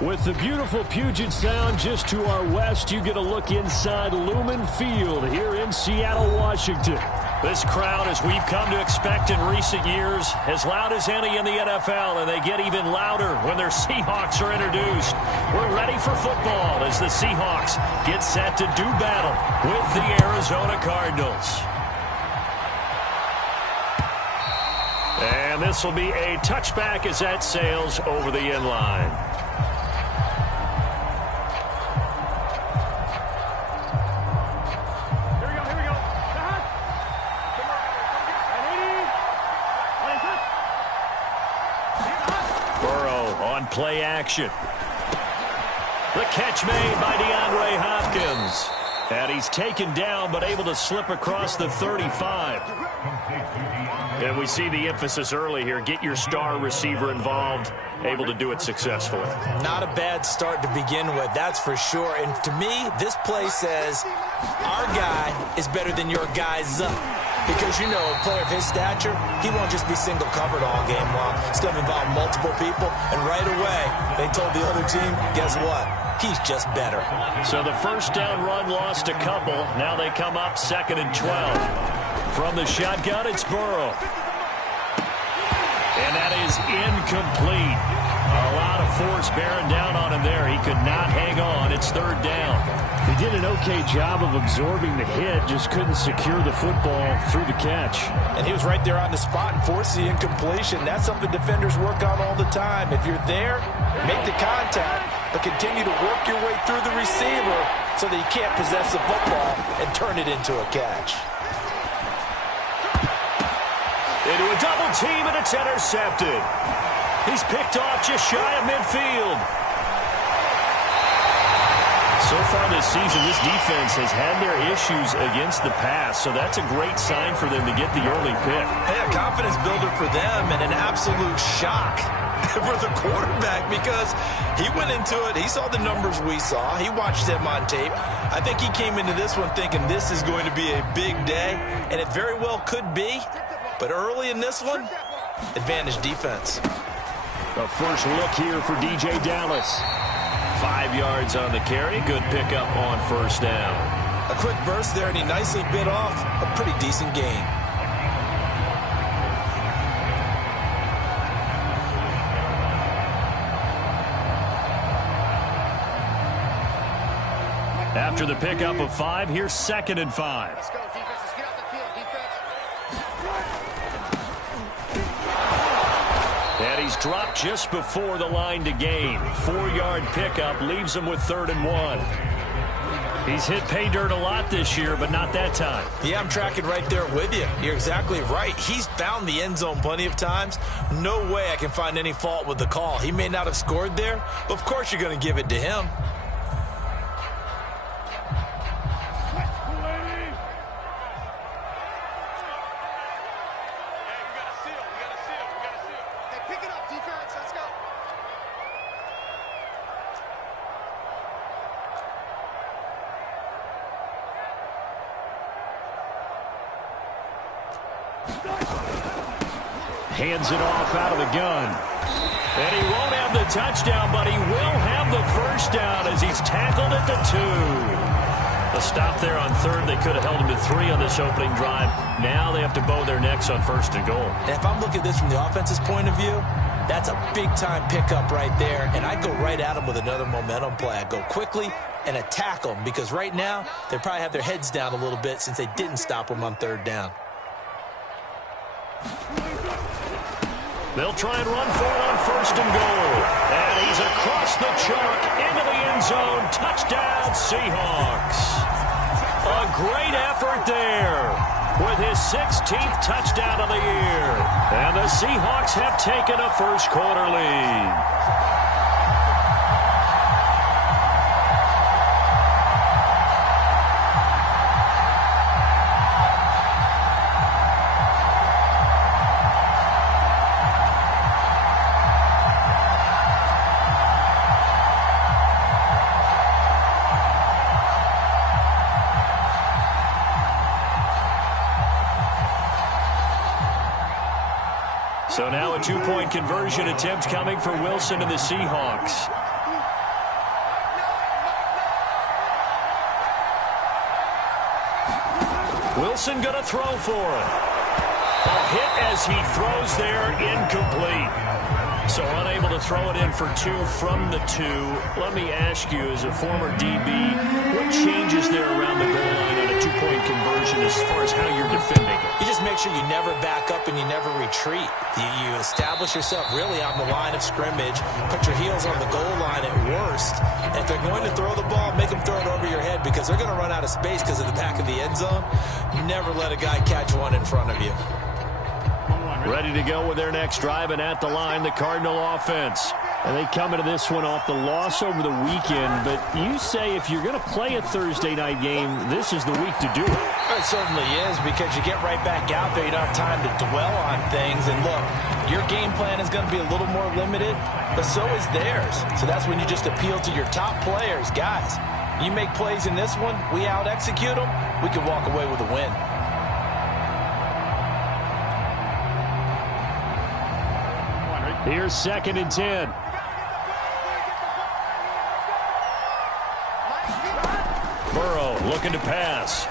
With the beautiful Puget Sound just to our west, you get a look inside Lumen Field here in Seattle, Washington. This crowd, as we've come to expect in recent years, as loud as any in the NFL, and they get even louder when their Seahawks are introduced. We're ready for football as the Seahawks get set to do battle with the Arizona Cardinals. And this will be a touchback as that sails over the end line. Play action. The catch made by DeAndre Hopkins. And he's taken down but able to slip across the 35. And we see the emphasis early here. Get your star receiver involved. Able to do it successfully. Not a bad start to begin with, that's for sure. And to me, this play says our guy is better than your guy's up. Because, you know, a player of his stature, he won't just be single covered all game long. It's going to involve multiple people. And right away, they told the other team, guess what? He's just better. So the first down run lost a couple. Now they come up 2nd and 12. From the shotgun, it's Burrow. And that is incomplete. A lot of force bearing down on him there. He could not hang on. It's 3rd down. He did an okay job of absorbing the hit, just couldn't secure the football through the catch. And he was right there on the spot and forced the incompletion. That's something defenders work on all the time. If you're there, make the contact, but continue to work your way through the receiver so that you can't possess the football and turn it into a catch. Into a double team, and it's intercepted. He's picked off just shy of midfield. So far this season, this defense has had their issues against the pass, so that's a great sign for them to get the early pick. Hey, a confidence builder for them and an absolute shock for the quarterback because he went into it. He saw the numbers we saw. He watched them on tape. I think he came into this one thinking this is going to be a big day, and it very well could be. But early in this one, advantage defense. A first look here for DJ Dallas. 5 yards on the carry. Good pickup on 1st down. A quick burst there, and he nicely bit off a pretty decent gain. After the pickup of 5, here's 2nd and 5. Let's go, defense. Let's get out the field, defense. And he's dropped just before the line to gain. 4-yard pickup leaves him with 3rd and 1. He's hit pay dirt a lot this year, but not that time. Yeah, I'm tracking right there with you. You're exactly right. He's found the end zone plenty of times. No way I can find any fault with the call. He may not have scored there, but of course you're going to give it to him. Hands it off out of the gun. And he won't have the touchdown, but he will have the 1st down as he's tackled at the 2. A stop there on 3rd. They could have held him to 3 on this opening drive. Now they have to bow their necks on 1st and goal. And if I'm looking at this from the offense's point of view, that's a big-time pickup right there. And I'd go right at him with another momentum play. I'd go quickly and attack them because right now they probably have their heads down a little bit since they didn't stop him on 3rd down. They'll try and run for it on 1st and goal. And he's across the chalk into the end zone. Touchdown, Seahawks. A great effort there with his 16th touchdown of the year. And the Seahawks have taken a first-quarter lead. So now a 2-point conversion attempt coming for Wilson and the Seahawks. Wilson going to throw for it. A hit as he throws there, incomplete. So unable to throw it in for 2 from the 2. Let me ask you, as a former DB, what changes there around the goal line on a 2-point conversion as far as how you're defending? You just make sure you never back up and you never retreat. You establish yourself really on the line of scrimmage, put your heels on the goal line at worst. And if they're going to throw the ball, make them throw it over your head because they're going to run out of space because of the back of the end zone. Never let a guy catch one in front of you. Ready to go with their next drive, and at the line, the Cardinal offense. And they come into this one off the loss over the weekend. But you say if you're going to play a Thursday night game, this is the week to do it. It certainly is, because you get right back out there. You don't have time to dwell on things. And look, your game plan is going to be a little more limited, but so is theirs. So that's when you just appeal to your top players. Guys, you make plays in this one, we out-execute them, we can walk away with a win. Here's 2nd and 10. Burrow looking to pass.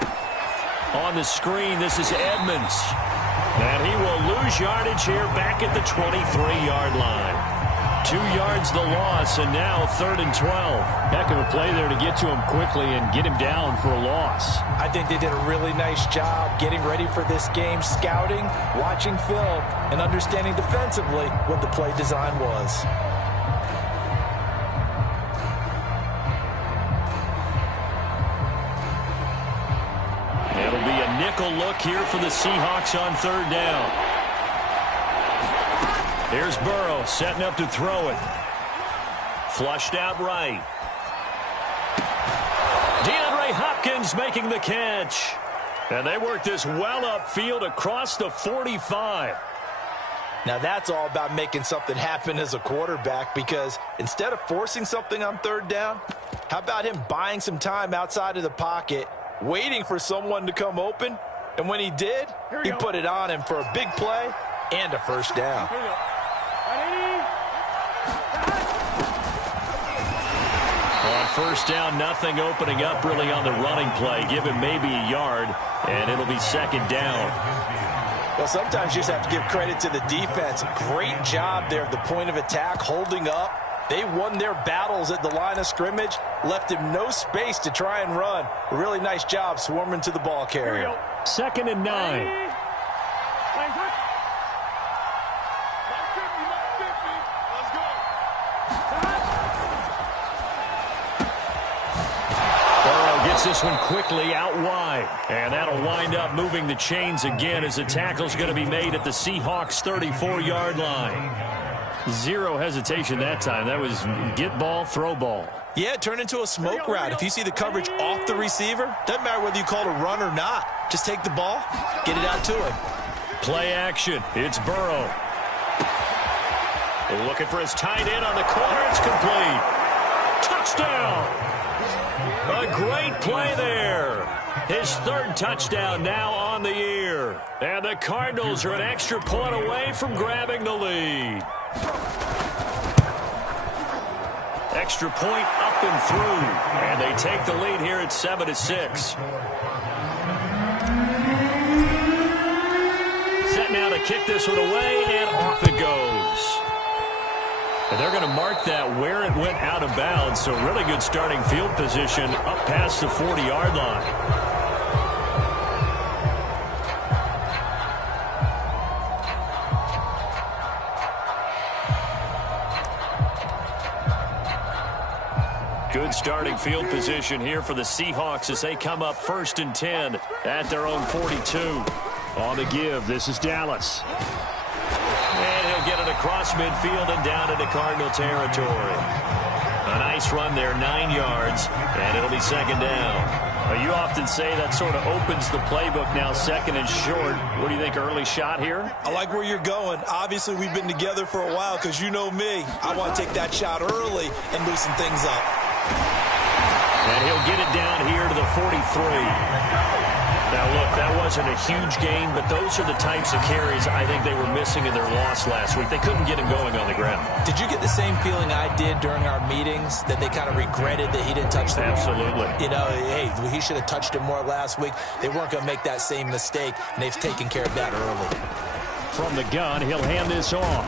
On the screen, this is Edmonds. And he will lose yardage here back at the 23-yard line. 2 yards the loss, and now 3rd and 12. Heck of a play there to get to him quickly and get him down for a loss. I think they did a really nice job getting ready for this game, scouting, watching film, and understanding defensively what the play design was. It'll be a nickel look here for the Seahawks on 3rd down. Here's Burrow setting up to throw it. Flushed out right. DeAndre Hopkins making the catch. And they work this well upfield across the 45. Now that's all about making something happen as a quarterback, because instead of forcing something on 3rd down, how about him buying some time outside of the pocket, waiting for someone to come open, and when he did, he put it on him for a big play and a 1st down. On 1st down, nothing opening up really on the running play. Give him maybe a yard, and it'll be 2nd down. Well, sometimes you just have to give credit to the defense. Great job there at the point of attack, holding up. They won their battles at the line of scrimmage, left him no space to try and run. A really nice job swarming to the ball carrier. 2nd and 9. This one quickly out wide, and that'll wind up moving the chains again as the tackle's going to be made at the Seahawks 34-yard line. Zero hesitation that time. That was get ball, throw ball. Yeah, it turned into a smoke route. If you see the coverage off the receiver, doesn't matter whether you call it a run or not. Just take the ball, get it out to him. Play action. It's Burrow. Looking for his tight end on the corner. It's complete. Touchdown. A great play there. His 3rd touchdown now on the year. And the Cardinals are an extra point away from grabbing the lead. Extra point up and through. And they take the lead here at 7-6. Set now to kick this one away, and off it goes. And they're going to mark that where it went out of bounds. So really good starting field position up past the 40-yard line. Good starting field position here for the Seahawks as they come up 1st and 10 at their own 42. On the give, this is Dallas. And he'll get it across midfield and down into Cardinal territory. A nice run there, 9 yards, and it'll be 2nd down. You often say that sort of opens the playbook now, 2nd and short. What do you think, early shot here? I like where you're going. Obviously, we've been together for a while because you know me. I want to take that shot early and loosen things up. And he'll get it down here to the 43. Now, look, that wasn't a huge gain, but those are the types of carries I think they were missing in their loss last week. They couldn't get him going on the ground. Did you get the same feeling I did during our meetings, that they kind of regretted that he didn't touch the ball? Absolutely. You know, hey, he should have touched it more last week. They weren't going to make that same mistake, and they've taken care of that early. From the gun, he'll hand this off.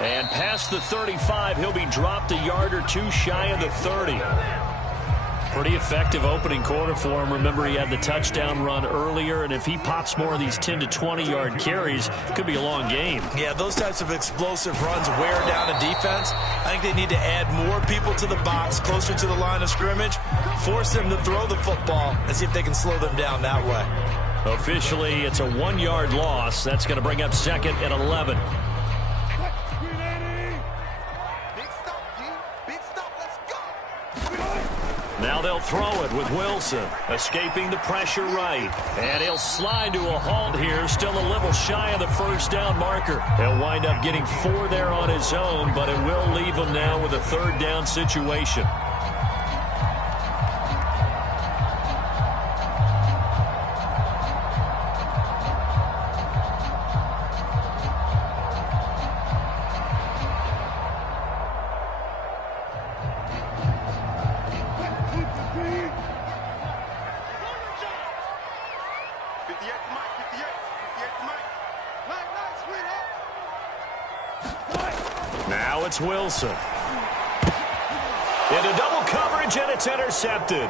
And past the 35, he'll be dropped a yard or two shy of the 30. Pretty effective opening quarter for him. Remember, he had the touchdown run earlier, and if he pops more of these 10 to 20-yard carries, it could be a long game. Yeah, those types of explosive runs wear down a defense. I think they need to add more people to the box, closer to the line of scrimmage, force them to throw the football, and see if they can slow them down that way. Officially, it's a 1-yard loss. That's going to bring up second and 11. Now they'll throw it with Wilson, escaping the pressure right. And he'll slide to a halt here, still a little shy of the first down marker. He'll wind up getting 4 there on his own, but it will leave him now with a third down situation. Now it's Wilson. Into double coverage, and it's intercepted.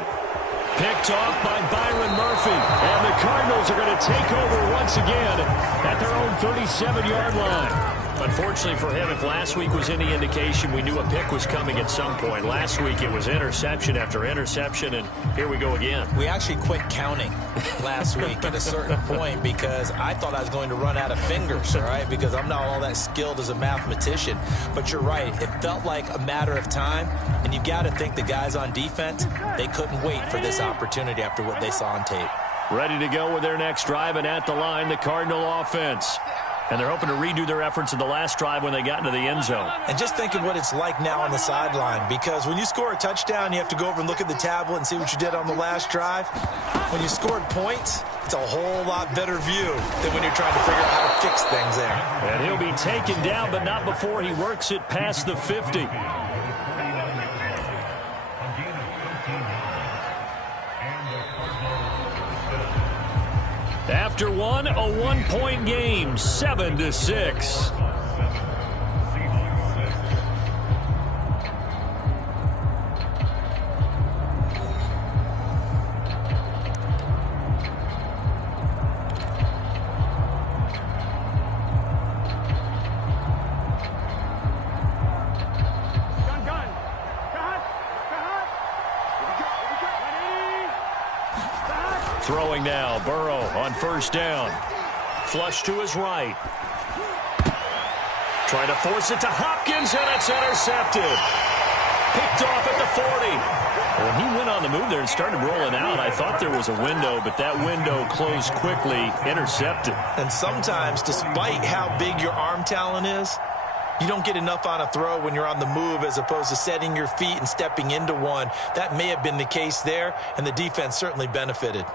Picked off by Byron Murphy. And the Cardinals are going to take over once again at their own 37-yard line. Unfortunately for him, if last week was any indication, we knew a pick was coming at some point. Last week it was interception after interception, and here we go again. We actually quit counting last week at a certain point because I thought I was going to run out of fingers, all right, because I'm not all that skilled as a mathematician. But you're right. It felt like a matter of time, and you got to think the guys on defense, they couldn't wait for this opportunity after what they saw on tape. Ready to go with their next drive, and at the line, the Cardinal offense. And they're hoping to redo their efforts in the last drive when they got into the end zone. And just think of what it's like now on the sideline, because when you score a touchdown, you have to go over and look at the tablet and see what you did on the last drive. When you scored points, it's a whole lot better view than when you're trying to figure out how to fix things there. And he'll be taken down, but not before he works it past the 50. After one, a 1-point game, 7-6. Throwing now, Burrow on first down. Flush to his right. Trying to force it to Hopkins, and it's intercepted. Picked off at the 40. When he went on the move there and started rolling out, I thought there was a window, but that window closed quickly, intercepted. And sometimes, despite how big your arm talent is, you don't get enough on a throw when you're on the move as opposed to setting your feet and stepping into one. That may have been the case there, and the defense certainly benefited.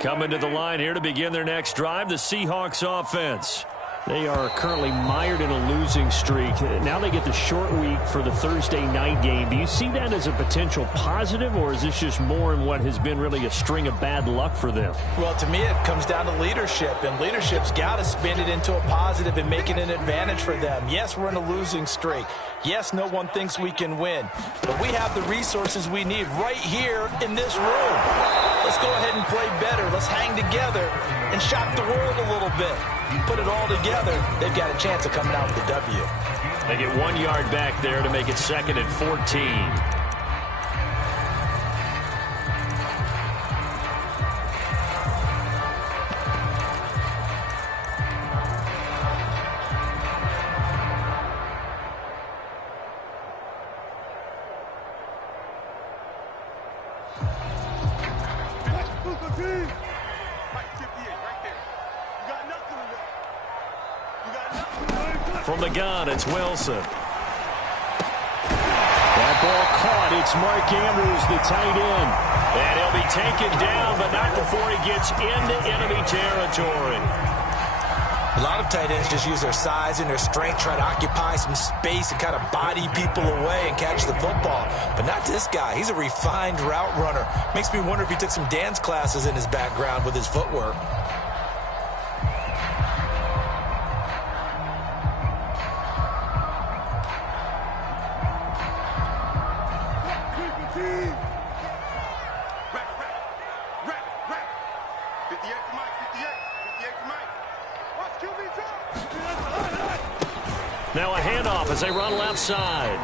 Coming to the line here to begin their next drive, the Seahawks offense. They are currently mired in a losing streak. Now they get the short week for the Thursday night game. Do you see that as a potential positive, or is this just more in what has been really a string of bad luck for them? Well, to me, it comes down to leadership, and leadership's got to spin it into a positive and make it an advantage for them. Yes, we're in a losing streak. Yes, no one thinks we can win, but we have the resources we need right here in this room. Let's go ahead and play better. Let's hang together and shock the world a little bit. Put it all together, they've got a chance of coming out with the W. They get 1 yard back there to make it second and 14. From the gun, it's Wilson. That ball caught. It's Mark Andrews, the tight end. And he'll be taken down, but not before he gets into enemy territory. A lot of tight ends just use their size and their strength, try to occupy some space and kind of body people away and catch the football. But not this guy. He's a refined route runner. Makes me wonder if he took some dance classes in his background with his footwork. Now a handoff as they run left side.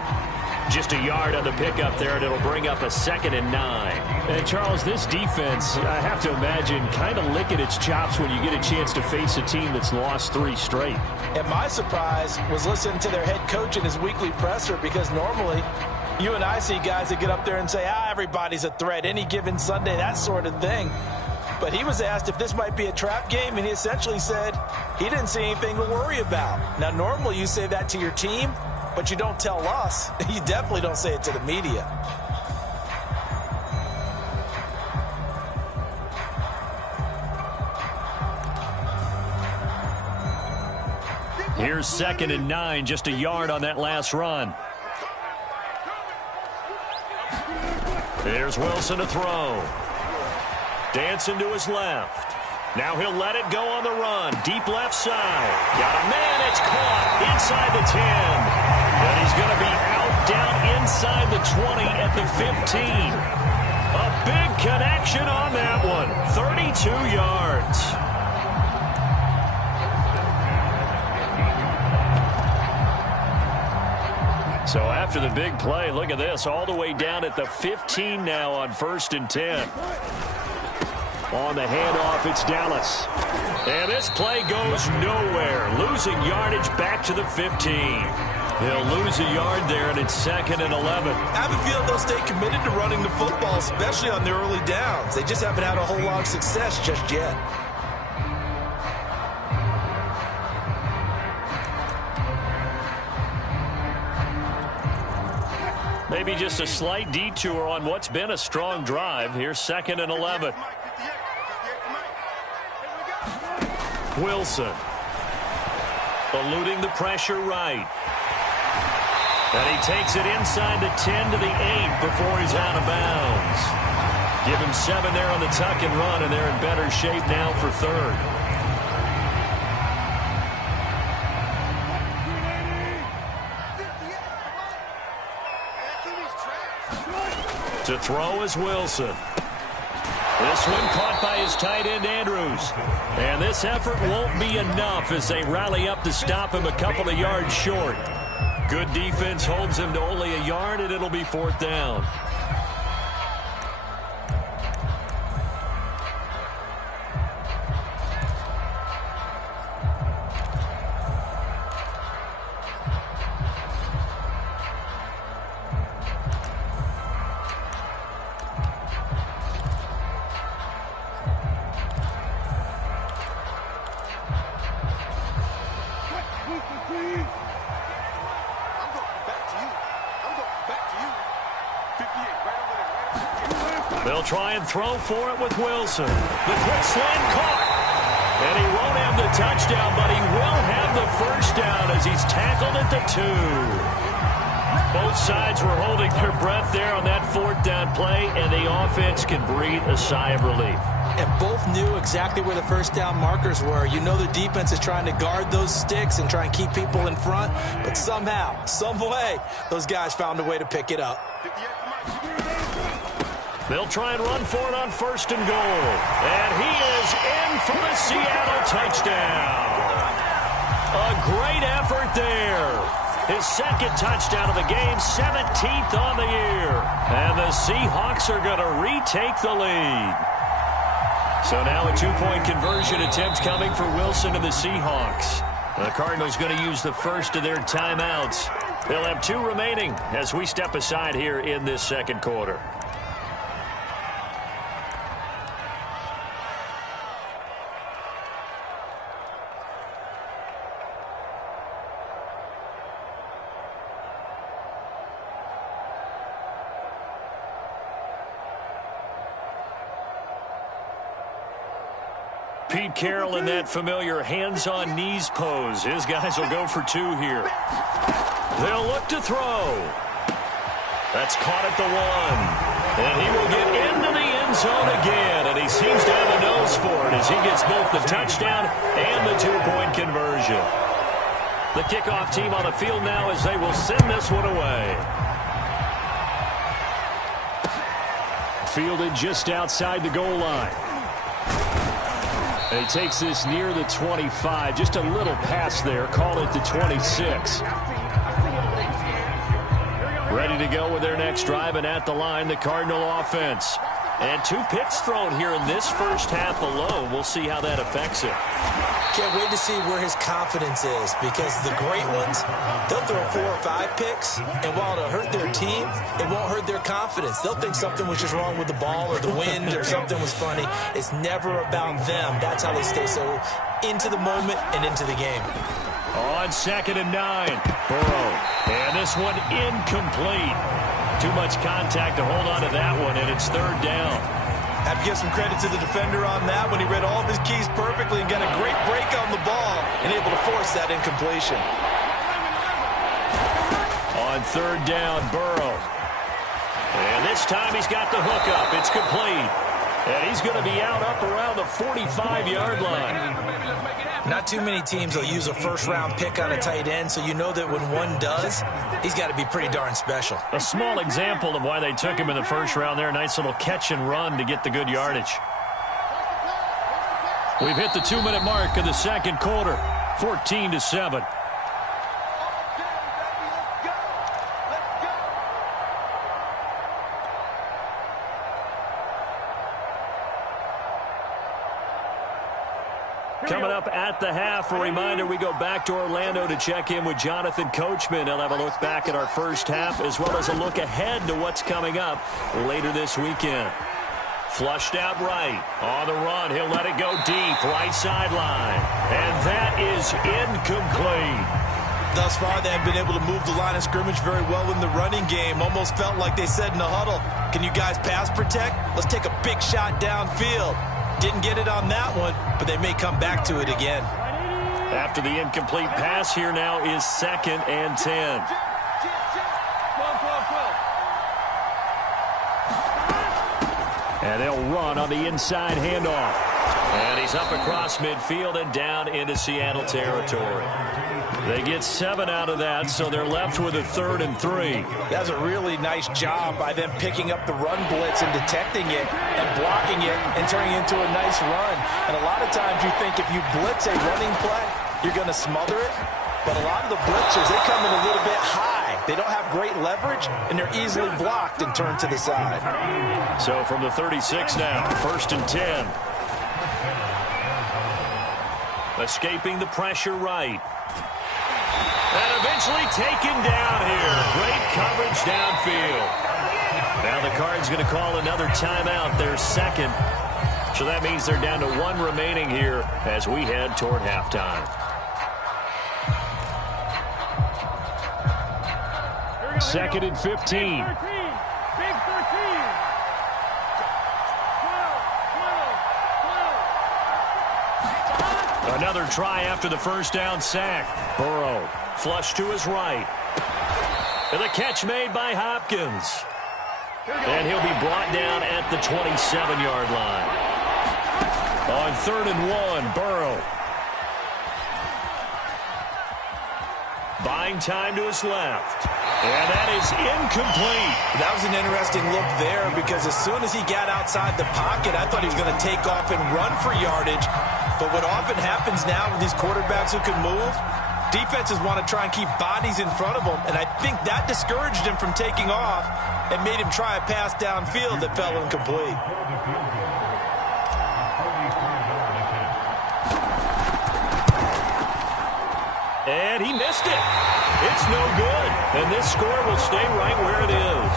Just a yard on the pickup there, and it'll bring up a 2nd and 9. And, Charles, this defense, I have to imagine, kind of licking its chops when you get a chance to face a team that's lost 3 straight. And my surprise was listening to their head coach in his weekly presser, because normally you and I see guys that get up there and say, everybody's a threat, any given Sunday, that sort of thing. But he was asked if this might be a trap game, and he essentially said he didn't see anything to worry about. Now, normally you say that to your team, but you don't tell us. You definitely don't say it to the media. Here's 2nd and 9, just a yard on that last run. There's Wilson to throw. Dancing to his left. Now he'll let it go on the run. Deep left side. Got a man. It's caught inside the 10. And he's going to be out down inside the 20 at the 15. A big connection on that one. 32 yards. So after the big play, look at this. All the way down at the 15 now on 1st and 10. On the handoff, it's Dallas. And this play goes nowhere. Losing yardage back to the 15. He'll lose a yard there, and it's 2nd and 11. I have a feeling they'll stay committed to running the football, especially on the early downs. They just haven't had a whole lot of success just yet. Maybe just a slight detour on what's been a strong drive. Here's 2nd and 11. Wilson. Eluding the pressure right. And he takes it inside the 10 to the 8 before he's out of bounds. Give him 7 there on the tuck and run, and they're in better shape now for 3rd. To throw is Wilson. This one caught by his tight end, Andrews. And this effort won't be enough as they rally up to stop him a couple of yards short. Good defense holds him to only a yard, and it'll be 4th down. They'll try and throw for it with Wilson. The quick slant caught. And he won't have the touchdown, but he will have the first down as he's tackled at the 2. Both sides were holding their breath there on that 4th down play, and the offense can breathe a sigh of relief. And both knew exactly where the first down markers were. You know the defense is trying to guard those sticks and try and keep people in front, but somehow, some way, those guys found a way to pick it up. They'll try and run for it on 1st and goal. And he is in for the Seattle touchdown. A great effort there. His 2nd touchdown of the game, 17th on the year. And the Seahawks are going to retake the lead. So now a 2-point conversion attempt coming for Wilson and the Seahawks. The Cardinals going to use the first of their timeouts. They'll have 2 remaining as we step aside here in this 2nd quarter. Pete Carroll in that familiar hands-on knees pose. His guys will go for 2 here. They'll look to throw. That's caught at the 1. And he will get into the end zone again. And he seems to have a nose for it as he gets both the touchdown and the 2-point conversion. The kickoff team on the field now as they will send this one away. Fielded just outside the goal line. And he takes this near the 25. Just a little pass there. Call it the 26. Ready to go with their next drive, and at the line, the Cardinal offense. And 2 picks thrown here in this first half alone. We'll see how that affects it. Can't wait to see where his confidence is, because the great ones, they'll throw 4 or 5 picks, and while it'll hurt their team, it won't hurt their confidence. They'll think something was just wrong with the ball or the wind or something was funny. It's never about them. That's how they stay so into the moment and into the game. On 2nd and 9, Burrow. And this one incomplete. Too much contact to hold on to that one, and it's 3rd down. Have to give some credit to the defender on that when he read all of his keys perfectly and got a great break on the ball and able to force that incompletion. On 3rd down, Burrow. And this time he's got the hook up. It's complete. And he's going to be out up around the 45-yard line. Not too many teams will use a first-round pick on a tight end, so you know that when one does, he's got to be pretty darn special. A small example of why they took him in the first round there. Nice little catch and run to get the good yardage. We've hit the 2-minute mark of the second quarter. 14-7. Coming up at the half, a reminder, we go back to Orlando to check in with Jonathan Coachman. He'll have a look back at our first half as well as a look ahead to what's coming up later this weekend. Flushed out right. On the run, he'll let it go deep, right sideline. And that is incomplete. Thus far, they have been able to move the line of scrimmage very well in the running game. Almost felt like they said in the huddle, can you guys pass protect? Let's take a big shot downfield. Didn't get it on that one, but they may come back to it again. After the incomplete pass, here now is 2nd and 10. And they'll run on the inside handoff. And he's up across midfield and down into Seattle territory. They get 7 out of that, so they're left with a 3rd and 3. That's a really nice job by them picking up the run blitz and detecting it and blocking it and turning it into a nice run. And a lot of times you think if you blitz a running play, you're going to smother it. But a lot of the blitzers, they come in a little bit high. They don't have great leverage, and they're easily blocked and turned to the side. So from the 36 now, 1st and 10. Escaping the pressure right. And eventually taken down here. Great coverage downfield. Now the Cards going to call another timeout, their 2nd. So that means they're down to 1 remaining here as we head toward halftime. Second and 15. Another try after the first down sack. Burrow flush to his right. And the catch made by Hopkins. And he'll be brought down at the 27-yard line. On 3rd and 1, Burrow. Buying time to his left. And that is incomplete. That was an interesting look there because as soon as he got outside the pocket, I thought he was going to take off and run for yardage. But what often happens now with these quarterbacks who can move, defenses want to try and keep bodies in front of them. And I think that discouraged him from taking off and made him try a pass downfield that fell incomplete. And he missed it. It's no good. And this score will stay right where it is.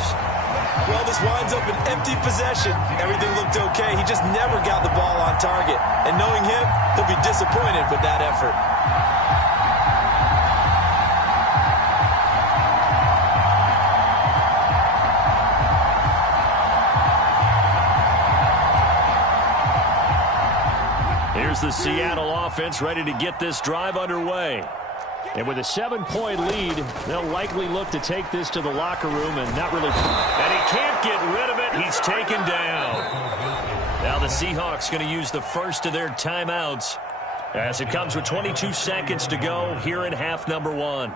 Well, this winds up an empty possession. Everything looked okay. He just never got the ball on target. And knowing him, he'll be disappointed with that effort. Here's the Seattle offense ready to get this drive underway. And with a 7-point lead, they'll likely look to take this to the locker room and not really... And he can't get rid of it. He's taken down. Now the Seahawks going to use the first of their timeouts as it comes with 22 seconds to go here in half number 1.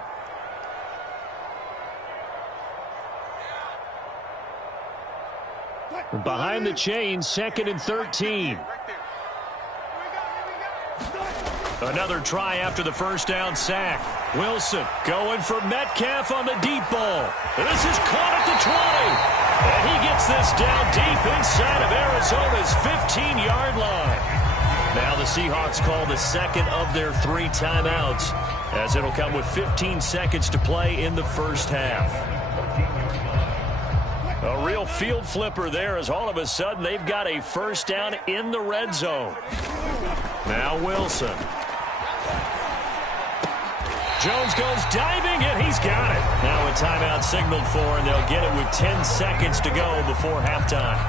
Behind the chains, 2nd and 13. Another try after the first down sack. Wilson going for Metcalf on the deep ball. This is caught at the 20. And he gets this down deep inside of Arizona's 15-yard line. Now the Seahawks call the second of their 3 timeouts as it'll come with 15 seconds to play in the first half. A real field flipper there as all of a sudden they've got a first down in the red zone. Now Wilson. Jones goes diving, and he's got it. Now a timeout signaled for, and they'll get it with 10 seconds to go before halftime.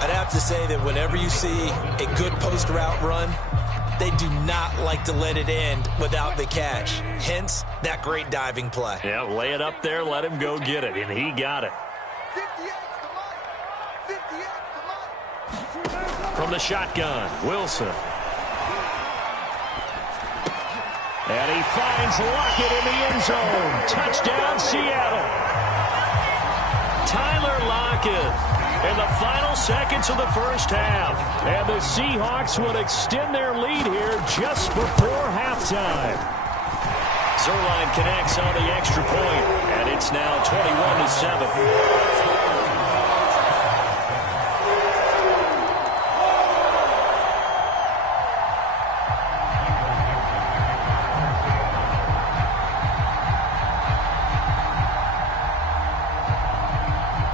I'd have to say that whenever you see a good post route run, they do not like to let it end without the catch. Hence, that great diving play. Yeah, lay it up there, let him go get it, and he got it. From the shotgun, Wilson. And he finds Lockett in the end zone. Touchdown, Seattle. Tyler Lockett in the final seconds of the first half. And the Seahawks would extend their lead here just before halftime. Zerline connects on the extra point, and it's now 21-7.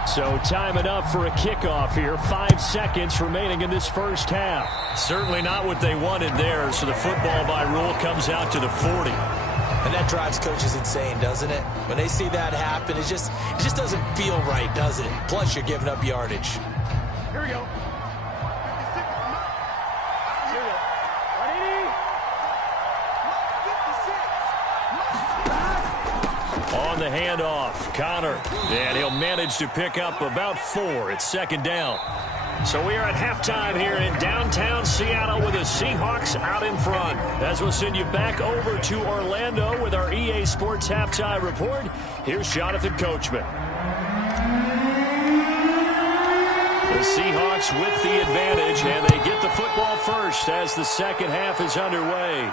So time enough for a kickoff here. 5 seconds remaining in this first half. Certainly not what they wanted there, so the football by rule comes out to the 40. And that drives coaches insane, doesn't it? When they see that happen, it just doesn't feel right, does it? Plus, you're giving up yardage. Here we go. On the handoff, Connor. And he'll manage to pick up about 4. It's 2nd down. So we are at halftime here in downtown Seattle with the Seahawks out in front. As we'll send you back over to Orlando with our EA Sports Halftime Report, here's Jonathan Coachman. The Seahawks with the advantage, and they get the football first as the second half is underway.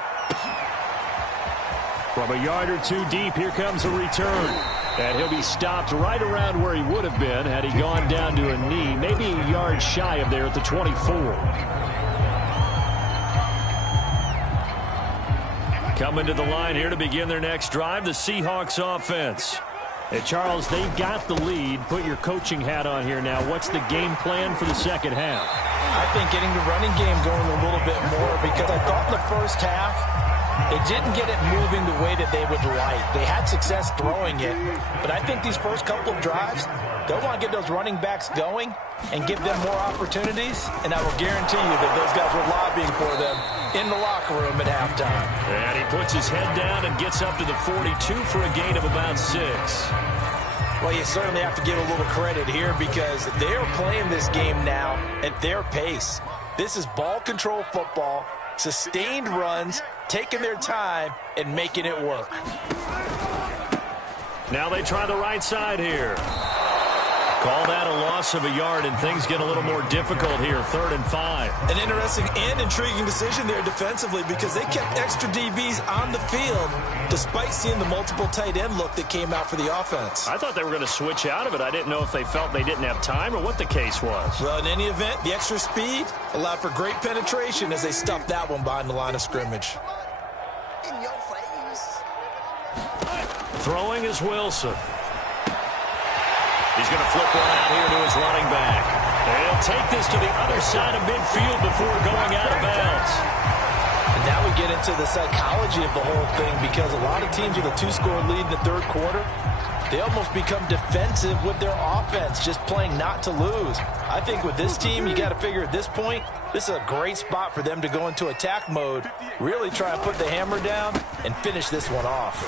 From a yard or 2 deep, here comes a return. And he'll be stopped right around where he would have been had he gone down to a knee, maybe a yard shy of there at the 24. Coming to the line here to begin their next drive, the Seahawks offense. And Charles, they've got the lead. Put your coaching hat on here now. What's the game plan for the second half? I think getting the running game going a little bit more, because I thought in the first half, they didn't get it moving the way that they would like. They had success throwing it, but I think these first couple of drives, they'll want to get those running backs going and give them more opportunities, and I will guarantee you that those guys were lobbying for them in the locker room at halftime. And he puts his head down and gets up to the 42 for a gain of about 6. Well, you certainly have to give a little credit here because they're playing this game now at their pace. This is ball control football, sustained runs, taking their time and making it work. Now they try the right side here. Call that a loss of a yard, and things get a little more difficult here. 3rd and 5. An interesting and intriguing decision there defensively because they kept extra DBs on the field despite seeing the multiple tight end look that came out for the offense. I thought they were going to switch out of it. I didn't know if they felt they didn't have time or what the case was. Well, in any event, the extra speed allowed for great penetration as they stuffed that one behind the line of scrimmage. In your face. Throwing is Wilson. He's going to flip one out here to his running back. And he'll take this to the other side of midfield before going out of bounds. And now we get into the psychology of the whole thing because a lot of teams with a 2-score lead in the 3rd quarter, They almost become defensive with their offense, just playing not to lose. I think with this team, you got to figure at this point, this is a great spot for them to go into attack mode, really try and put the hammer down and finish this one off.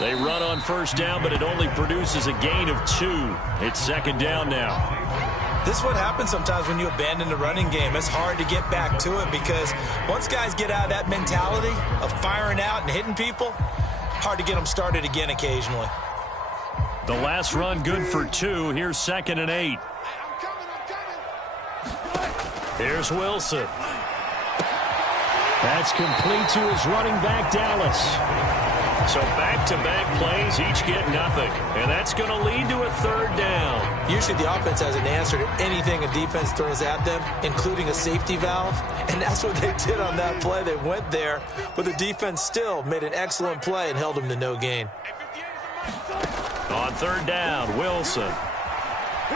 They run on first down, but it only produces a gain of 2. It's second down now. This is what happens sometimes when you abandon the running game. It's hard to get back to it because once guys get out of that mentality of firing out and hitting people, hard to get them started again occasionally. The last run good for 2. Here's 2nd and 8. Here's Wilson. That's complete to his running back, Dallas. So back-to-back plays, each get nothing. And that's going to lead to a 3rd down. Usually the offense has an answer to anything a defense throws at them, including a safety valve. And that's what they did on that play. They went there, but the defense still made an excellent play and held them to no gain. On 3rd down, Wilson.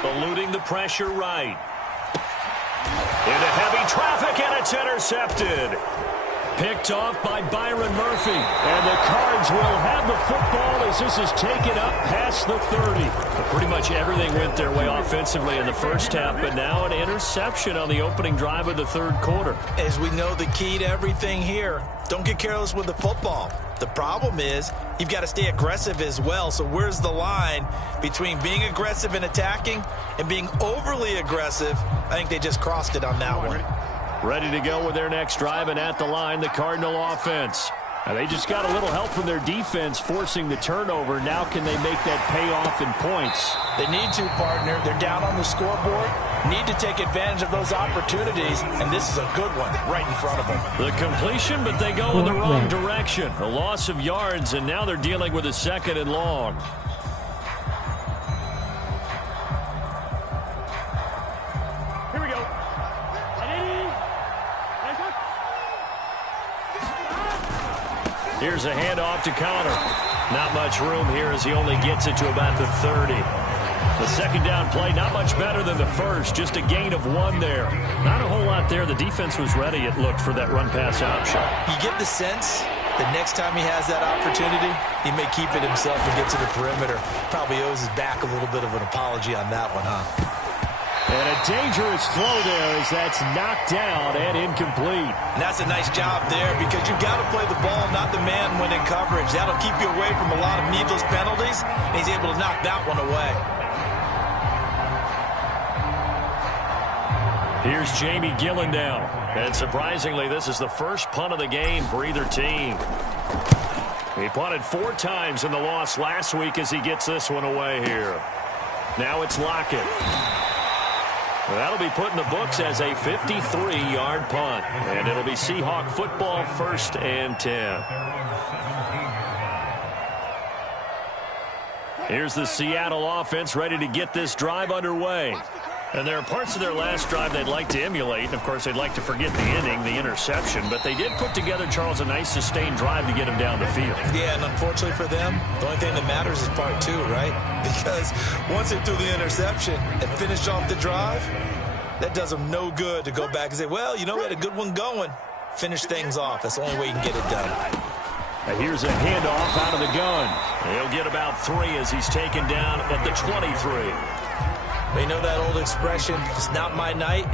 Eluding the pressure right. Into heavy traffic, and it's intercepted. Picked off by Byron Murphy. And the Cards will have the football as this is taken up past the 30. Pretty much everything went their way offensively in the first half, but now an interception on the opening drive of the 3rd quarter. As we know, the key to everything here, don't get careless with the football. The problem is you've got to stay aggressive as well. So where's the line between being aggressive and attacking and being overly aggressive? I think they just crossed it on that one. Ready to go with their next drive, and at the line, the Cardinal offense. And they just got a little help from their defense forcing the turnover. Now can they make that pay off in points? They need to, partner. They're down on the scoreboard. Need to take advantage of those opportunities, and this is a good one right in front of them. The completion, but they go in the wrong direction. A loss of yards, and now they're dealing with a 2nd and long. Here we go. Here's a handoff to Connor. Not much room here as he only gets it to about the 30. The 2nd down play, not much better than the first. Just a gain of 1 there. Not a whole lot there. The defense was ready, it looked, for that run-pass option. You get the sense that next time he has that opportunity, he may keep it himself and get to the perimeter. Probably owes his back a little bit of an apology on that one, huh? And a dangerous throw there as that's knocked down and incomplete. And that's a nice job there because you've got to play the ball, not the man when in coverage. That'll keep you away from a lot of needless penalties, and he's able to knock that one away. Here's Jamie Gillen now. And surprisingly, this is the first punt of the game for either team. He punted 4 times in the loss last week as he gets this one away here. Now it's Lockett. That'll be put in the books as a 53-yard punt. And it'll be Seahawk football, 1st and 10. Here's the Seattle offense ready to get this drive underway. And there are parts of their last drive they'd like to emulate. And, of course, they'd like to forget the ending, the interception. But they did put together, Charles, a nice sustained drive to get him down the field. Yeah, and unfortunately for them, the only thing that matters is part 2, right? Because once they threw the interception and finished off the drive, that does them no good to go back and say, well, you know, we had a good one going. Finish things off. That's the only way you can get it done. And here's a handoff out of the gun. He'll get about 3 as he's taken down at the 23. You know that old expression, it's not my night?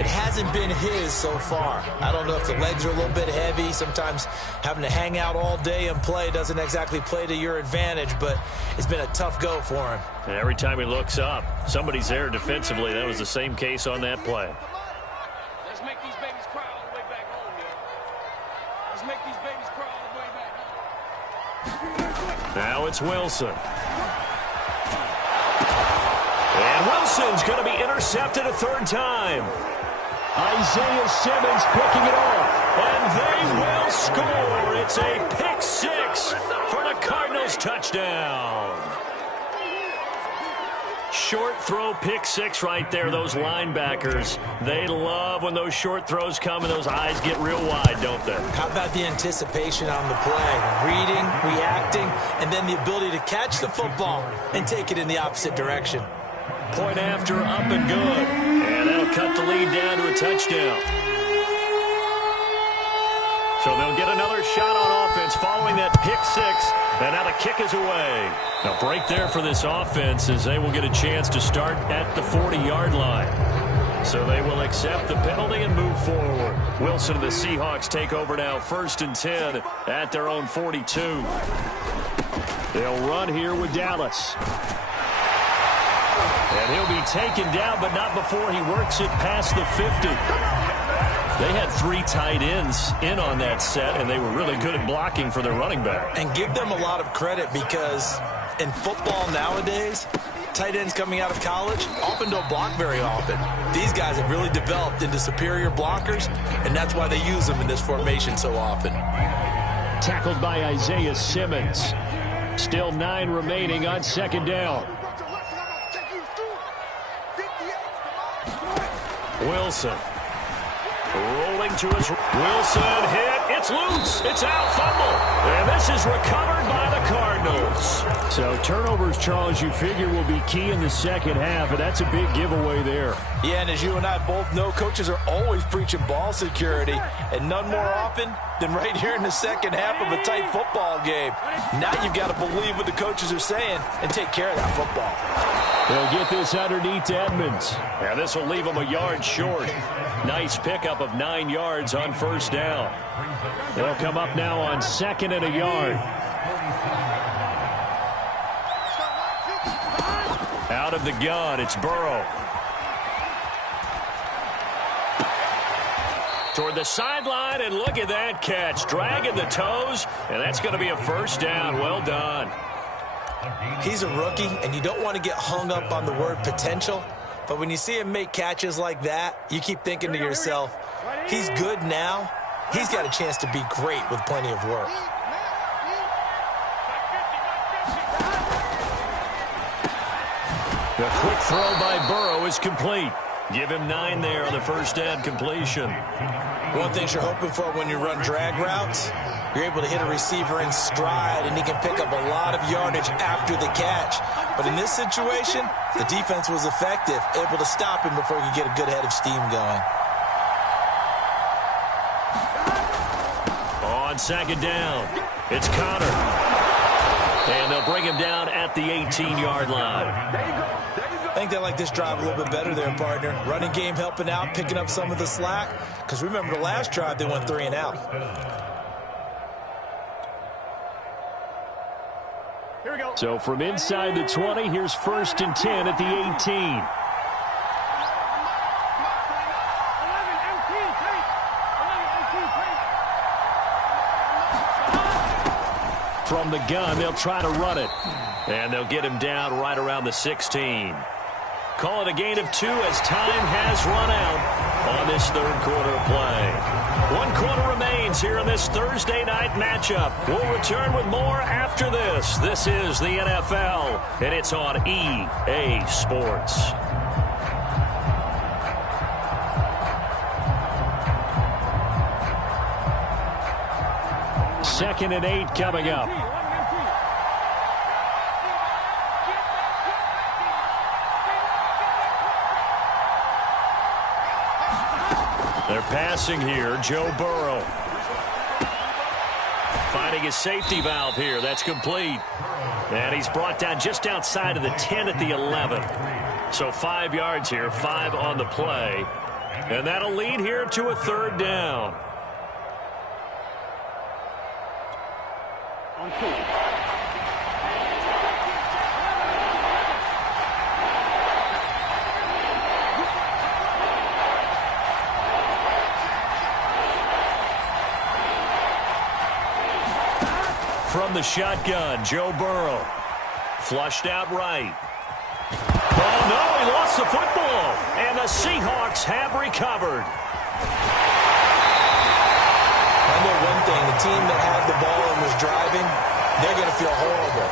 It hasn't been his so far. I don't know if the legs are a little bit heavy. Sometimes having to hang out all day and play doesn't exactly play to your advantage, but it's been a tough go for him. And every time he looks up, somebody's there defensively. That was the same case on that play. Let's make these babies cry all the way back home, man. Let's make these babies cry all the way back home. Now it's Wilson. And Wilson's going to be intercepted a 3rd time. Isaiah Simmons picking it off. And they will score. It's a pick 6 for the Cardinals touchdown. Short throw pick 6 right there. Those linebackers, they love when those short throws come and those eyes get real wide, don't they? How about the anticipation on the play? Reading, reacting, and then the ability to catch the football and take it in the opposite direction. Point after, up and good. And that'll cut the lead down to a touchdown. So they'll get another shot on offense following that pick six. And now the kick is away. A break there for this offense as they will get a chance to start at the 40-yard line. So they will accept the penalty and move forward. Wilson and the Seahawks take over now, 1st and 10 at their own 42. They'll run here with Dallas. And he'll be taken down, but not before he works it past the 50. They had 3 tight ends in on that set, and they were really good at blocking for their running back. And give them a lot of credit because in football nowadays, tight ends coming out of college often don't block very often. These guys have really developed into superior blockers, and that's why they use them in this formation so often. Tackled by Isaiah Simmons. Still 9 remaining on 2nd down. Wilson. Rolling to his... Wilson hit. It's loose. It's out. Fumble. And this is recovered by the Cardinals. So turnovers, Charles, you figure will be key in the second half, and that's a big giveaway there. Yeah, and as you and I both know, coaches are always preaching ball security, and none more often than right here in the second half of a tight football game. Now you've got to believe what the coaches are saying and take care of that football. They'll get this underneath to Edmonds. And this will leave them a yard short. Nice pickup of 9 yards on 1st down. They'll come up now on 2nd and a yard. Out of the gun, it's Burrow. Toward the sideline, and look at that catch. Dragging the toes, and that's going to be a 1st down. Well done. He's a rookie, and you don't want to get hung up on the word potential. But when you see him make catches like that, you keep thinking to yourself, he's good now. He's got a chance to be great with plenty of work. The quick throw by Burrow is complete. Give him 9 there on the 1st down completion. One thing you're hoping for when you run drag routes, you're able to hit a receiver in stride, and he can pick up a lot of yardage after the catch. But in this situation, the defense was effective, able to stop him before he could get a good head of steam going. On 2nd down, it's Connor. And they'll bring him down at the 18-yard line. I think they like this drive a little bit better there, partner. Running game helping out, picking up some of the slack. Because remember the last drive, they went 3 and out. Here we go. So from inside the 20, here's 1st and 10 at the 18. From the gun, they'll try to run it. And they'll get him down right around the 16. Call it a gain of 2 as time has run out on this 3rd quarter play. 1 quarter remains here in this Thursday night matchup. We'll return with more after this. This is the NFL, and it's on EA Sports. 2nd and 8 coming up. They're passing here. Joe Burrow. Finding his safety valve here. That's complete. And he's brought down just outside of the 10 at the 11. So 5 yards here, 5 on the play. And that'll lead here to a 3rd down. From the shotgun, Joe Burrow. Flushed out right. Oh, no, he lost the football. And the Seahawks have recovered. I know one thing. The team that had the ball and was driving, they're going to feel horrible.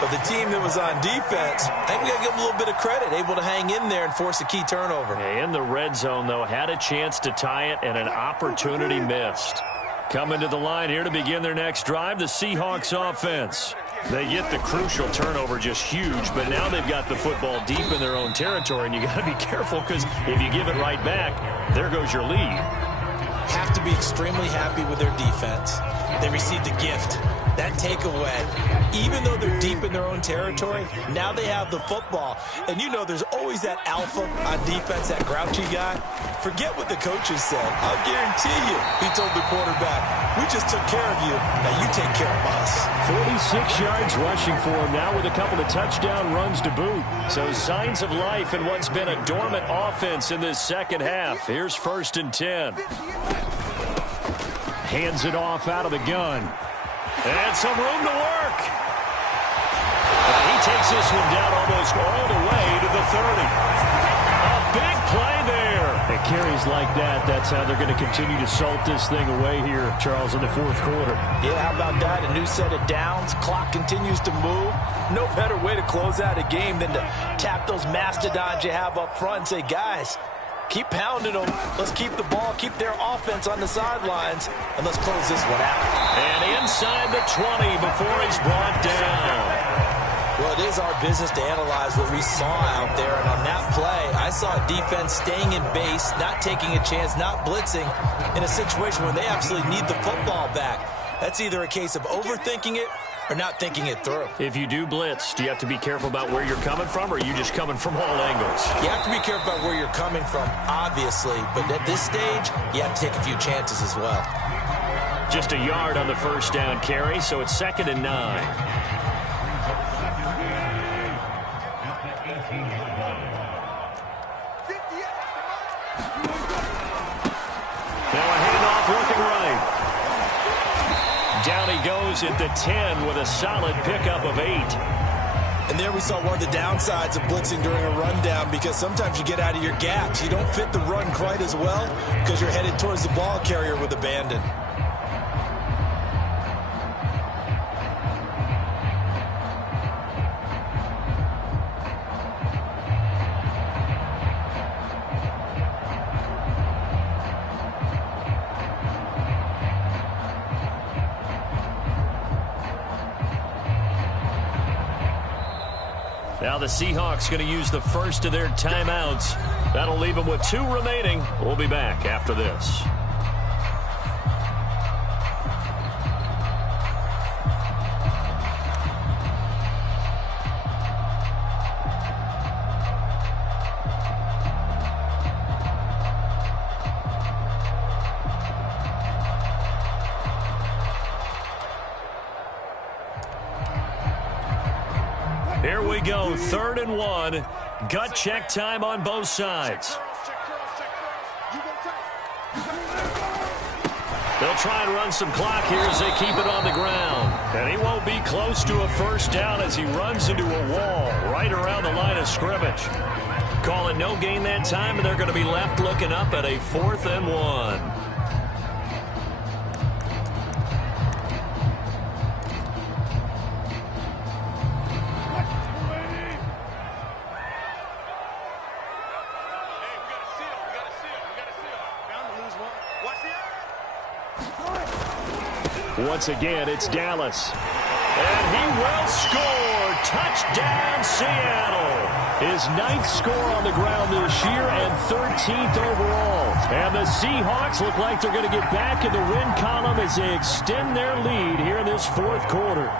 But the team that was on defense, I think we got to give them a little bit of credit, able to hang in there and force a key turnover. In the red zone, though, had a chance to tie it and an opportunity missed. Coming to the line here to begin their next drive, the Seahawks offense. They get the crucial turnover, just huge, but now they've got the football deep in their own territory, and you got to be careful because if you give it right back, there goes your lead. have to be extremely happy with their defense. They received a gift. That takeaway, even though they're deep in their own territory, now they have the football. And you know there's always that alpha on defense, that grouchy guy. Forget what the coaches said. I'll guarantee you, he told the quarterback, we just took care of you. Now you take care of us. 46 yards rushing for him now with a couple of touchdown runs to boot. So signs of life in what's been a dormant offense in this second half. Here's 1st and 10. Hands it off out of the gun. And some room to work. He takes this one down almost all the way to the 30. A big play there. And carries like that, that's how they're going to continue to salt this thing away here, Charles, in the 4th quarter. Yeah, how about that? A new set of downs. Clock continues to move. No better way to close out a game than to tap those mastodons you have up front and say, guys, keep pounding them. Let's keep the ball, keep their offense on the sidelines, and let's close this one out. And inside the 20 before he's brought down. Well, it is our business to analyze what we saw out there, and on that play, I saw defense staying in base, not taking a chance, not blitzing, in a situation where they absolutely need the football back. That's either a case of overthinking it or not thinking it through. If you do blitz, do you have to be careful about where you're coming from, or are you just coming from all angles? You have to be careful about where you're coming from, obviously, but at this stage, you have to take a few chances as well. Just a yard on the 1st down carry, so it's 2nd and 9. Now a handoff looking right. Down he goes at the 10 with a solid pickup of 8. And there we saw one of the downsides of blitzing during a rundown, because sometimes you get out of your gaps. You don't fit the run quite as well because you're headed towards the ball carrier with abandon. Now the Seahawks going to use the first of their timeouts. That'll leave them with 2 remaining. We'll be back after this. Here we go, 3rd and 1. Gut check time on both sides. They'll try and run some clock here as they keep it on the ground. And he won't be close to a 1st down as he runs into a wall right around the line of scrimmage. Calling no gain that time, and they're going to be left looking up at a 4th and 1. Once again, it's Dallas. And he will score. Touchdown, Seattle. His 9th score on the ground this year and 13th overall. And the Seahawks look like they're going to get back in the win column as they extend their lead here in this 4th quarter.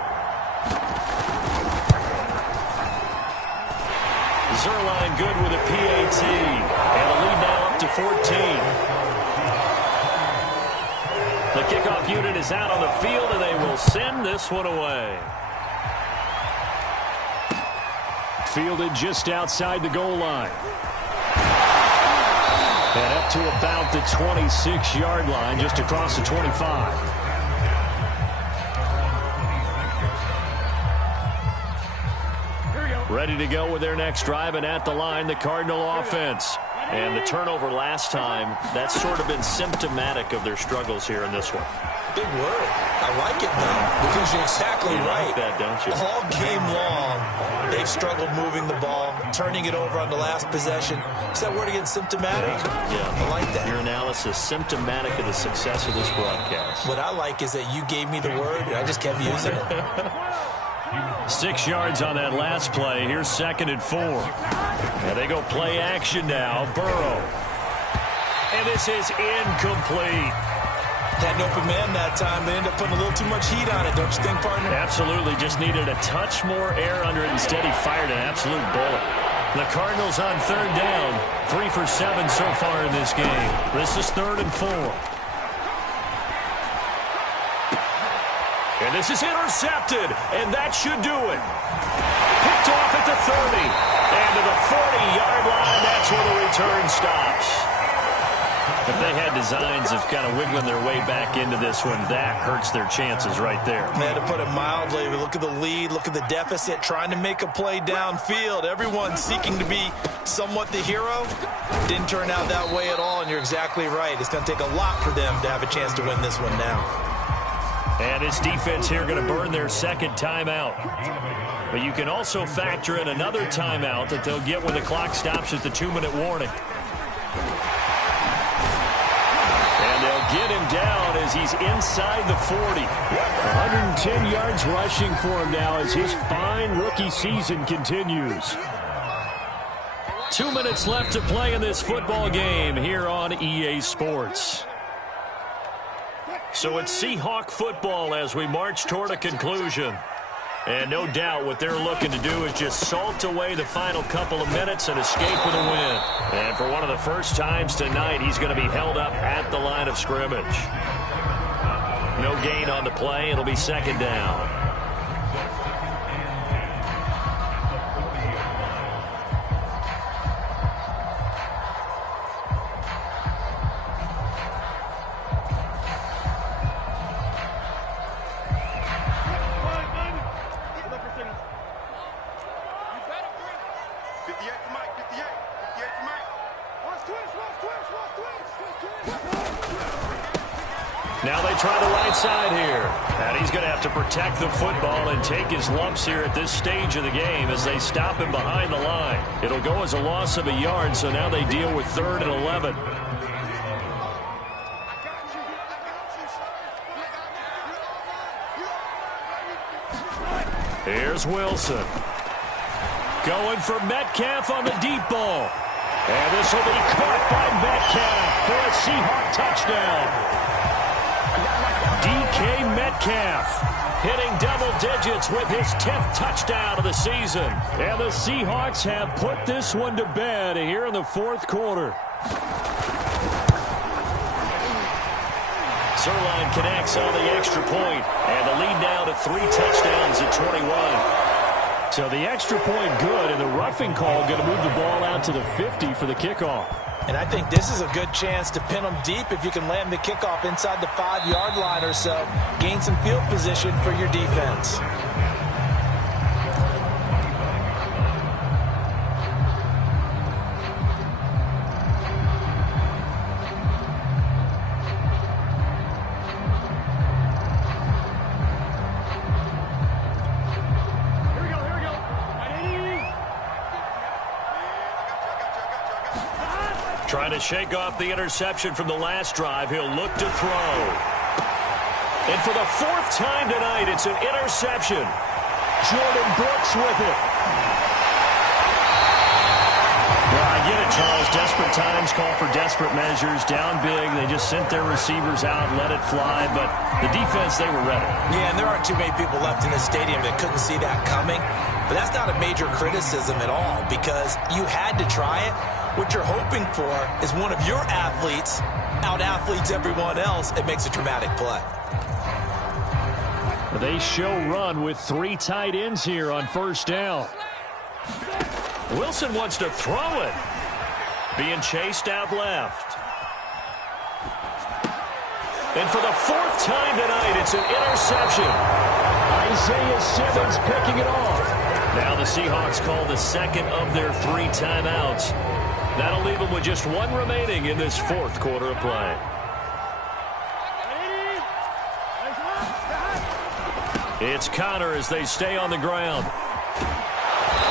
Zerline good with a PAT. And the lead now up to 14. The kickoff unit is out on the field, and they will send this one away. Fielded just outside the goal line. And up to about the 26-yard line, just across the 25. Ready to go with their next drive, and at the line, the Cardinal offense. And the turnover last time, that's sort of been symptomatic of their struggles here in this one. Big word. I like it, though, because you're exactly right. You like that, don't you? All game long, they've struggled moving the ball, turning it over on the last possession. Is that word again, symptomatic? Yeah. I like that. Your analysis, symptomatic of the success of this broadcast. What I like is that you gave me the word, and I just kept using it. 6 yards on that last play. Here's 2nd and 4. And they go play action now. Burrow. And this is incomplete. Had an open man that time. They ended up putting a little too much heat on it, don't you think, partner? Absolutely. Just needed a touch more air under it. Instead, he fired an absolute bullet. The Cardinals on third down. 3 for 7 so far in this game. This is 3rd and 4. And this is intercepted, and that should do it. Picked off at the 30. And to the 40-yard line, that's where the return stops. If they had designs of kind of wiggling their way back into this one, that hurts their chances right there. Man, to put it mildly, look at the lead, look at the deficit, trying to make a play downfield. Everyone seeking to be somewhat the hero. Didn't turn out that way at all, and you're exactly right. It's going to take a lot for them to have a chance to win this one now. And this defense here going to burn their second timeout. But you can also factor in another timeout that they'll get when the clock stops at the 2-minute warning. And they'll get him down as he's inside the 40. 110 yards rushing for him now as his fine rookie season continues. 2 minutes left to play in this football game here on EA Sports. So it's Seahawk football as we march toward a conclusion. And no doubt what they're looking to do is just salt away the final couple of minutes and escape with a win. And for one of the first times tonight, he's going to be held up at the line of scrimmage. No gain on the play. It'll be 2nd down. Now they try the right side here. And he's going to have to protect the football and take his lumps here at this stage of the game as they stop him behind the line. It'll go as a loss of a yard, so now they deal with 3rd and 11. Here's Wilson. Going for Metcalf on the deep ball. And this will be caught by Metcalf for a Seahawk touchdown. DK Metcalf hitting double digits with his 10th touchdown of the season. And the Seahawks have put this one to bed here in the 4th quarter. Zerline connects on the extra point, and the lead now to 3 touchdowns at 21. So the extra point good, and the roughing call going to move the ball out to the 50 for the kickoff. And I think this is a good chance to pin them deep if you can land the kickoff inside the 5-yard line or so. Gain some field position for your defense. Trying to shake off the interception from the last drive. He'll look to throw. And for the 4th time tonight, it's an interception. Jordan Brooks with it. Well, I get it, Charles. Desperate times call for desperate measures. Down big. They just sent their receivers out, let it fly. But the defense, they were ready. Yeah, and there aren't too many people left in the stadium that couldn't see that coming. But that's not a major criticism at all because you had to try it. What you're hoping for is one of your athletes out-athletes everyone else. It makes a dramatic play. They show run with 3 tight ends here on 1st down. Wilson wants to throw it. Being chased out left. And for the 4th time tonight, it's an interception. Isaiah Simmons picking it off. Now the Seahawks call the 2nd of their 3 timeouts. That'll leave them with just 1 remaining in this 4th quarter of play. It's Connor as they stay on the ground.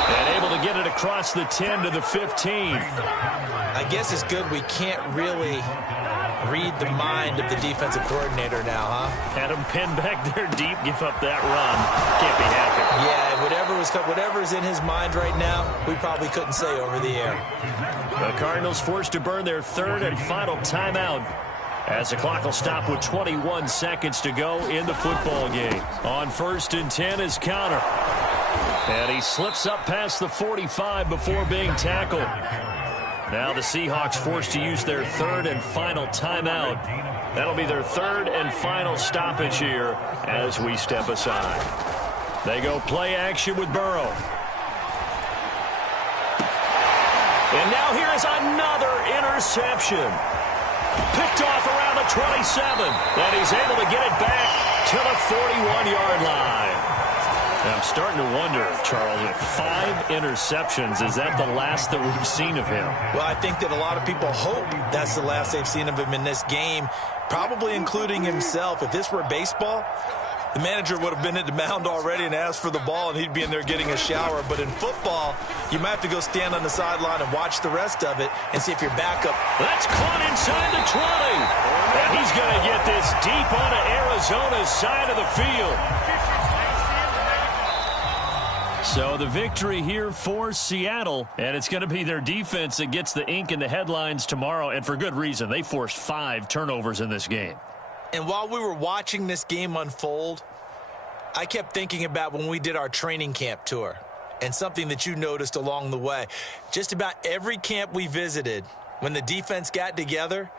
And able to get it across the 10 to the 15. I guess it's good we can't really read the mind of the defensive coordinator now, huh? Had him pinned back there deep, give up that run. Can't be happy. Yeah, whatever's in his mind right now, we probably couldn't say over the air. The Cardinals forced to burn their third and final timeout as the clock will stop with 21 seconds to go in the football game. On 1st and 10 is Connor. And he slips up past the 45 before being tackled. Now the Seahawks forced to use their third and final timeout. That'll be their third and final stoppage here as we step aside. They go play action with Burrow. And now here is another interception. Picked off around the 27. And he's able to get it back to the 41-yard line. I'm starting to wonder, Charles, if 5 interceptions, is that the last that we've seen of him? Well, I think that a lot of people hope that's the last they've seen of him in this game, probably including himself. If this were baseball, the manager would have been at the mound already and asked for the ball, and he'd be in there getting a shower. But in football, you might have to go stand on the sideline and watch the rest of it and see if you're back up. That's caught inside the 20. And he's going to get this deep onto Arizona's side of the field. So the victory here for Seattle, and it's going to be their defense that gets the ink in the headlines tomorrow, and for good reason. They forced 5 turnovers in this game. And while we were watching this game unfold, I kept thinking about when we did our training camp tour and something that you noticed along the way. Just about every camp we visited, when the defense got together,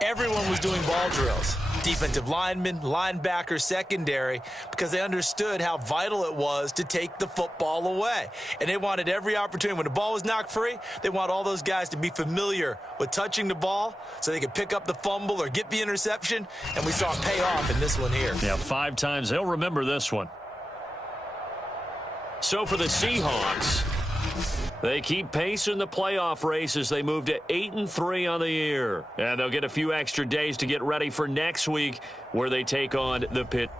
everyone was doing ball drills. Defensive linemen, linebackers, secondary, because they understood how vital it was to take the football away. And they wanted every opportunity. When the ball was knocked free, they want all those guys to be familiar with touching the ball so they could pick up the fumble or get the interception. And we saw it pay off in this one here. Yeah, 5 times. They'll remember this one. So for the Seahawks, they keep pace in the playoff race as they move to 8-3 on the year. And they'll get a few extra days to get ready for next week where they take on the Pitt